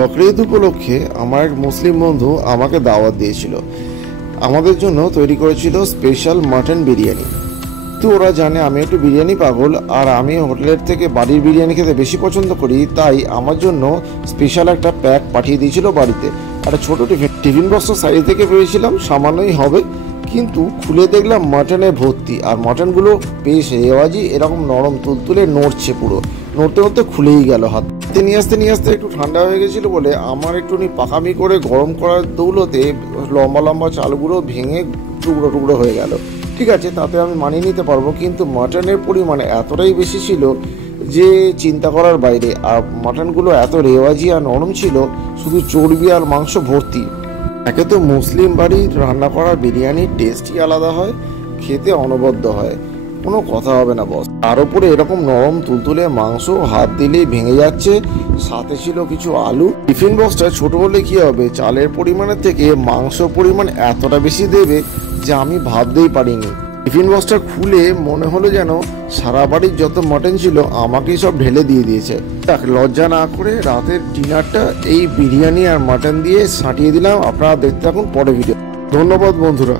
বকরিদ উপলক্ষে আমার এক মুসলিম বন্ধু আমাকে দাওয়াত দিয়েছিল। আমাদের জন্য তৈরি করেছিল স্পেশাল মাটন বিরিয়ানি। তো ওরা জানে আমি একটু বিরিয়ানি পাগল, আর আমি হোটেলের থেকে বাড়ির বিরিয়ানি খেতে বেশি পছন্দ করি, তাই আমার জন্য স্পেশাল একটা প্যাক পাঠিয়ে দিয়েছিল বাড়িতে। একটা ছোট টিফিন বক্সের সাইজ থেকে পেয়েছিলাম, সামান্যই হবে, কিন্তু খুলে দেখলাম মাটনে ভর্তি। আর মাটনগুলো বেশ রেওয়াজি, এরকম নরম তুলতুলে নড়ছে, পুরো নড়তে নড়তে খুলেই গেল। হাতে নিয়ে আসতে একটু ঠান্ডা হয়ে গেছিলো বলে আমার একটুখানি পাকামি করে গরম করার দৌলতে লম্বা লম্বা চালগুলো ভেঙে টুকরো টুকরো হয়ে গেল। ঠিক আছে, তাতে আমি মানিয়ে নিতে পারবো, কিন্তু মাটনের পরিমাণ এতটাই বেশি ছিল যে চিন্তা করার বাইরে। আর মাটনগুলো এত রেওয়াজি আর নরম ছিল, শুধু চর্বি আর মাংস ভর্তি। একে তো মুসলিম বাড়ির রান্না করা বিরিয়ানির টেস্টই আলাদা হয়, খেতে অনবদ্য হয়, কোনো কথা হবে না বস। তার উপরে এরকম নরম তুলতুলে মাংস, হাত দিলেই ভেঙে যাচ্ছে, সাথে ছিল কিছু আলু। টিফিন বক্সটা ছোট হলে কি হবে, চালের পরিমাণের থেকে মাংস পরিমাণ এতটা বেশি দেবে যে আমি ভাবতেই পারিনি। টিফিন বক্সটা খুলে মনে হলো যেন সারা বাড়ির যত মাটন ছিল আমাকেই সব ঢেলে দিয়ে দিয়েছে। লজ্জা না করে রাতের ডিনারটা এই বিরিয়ানি আর মাটন দিয়ে সাঁটিয়ে দিলাম। আপনারা দেখতে থাকুন পরে ভিডিও। ধন্যবাদ বন্ধুরা।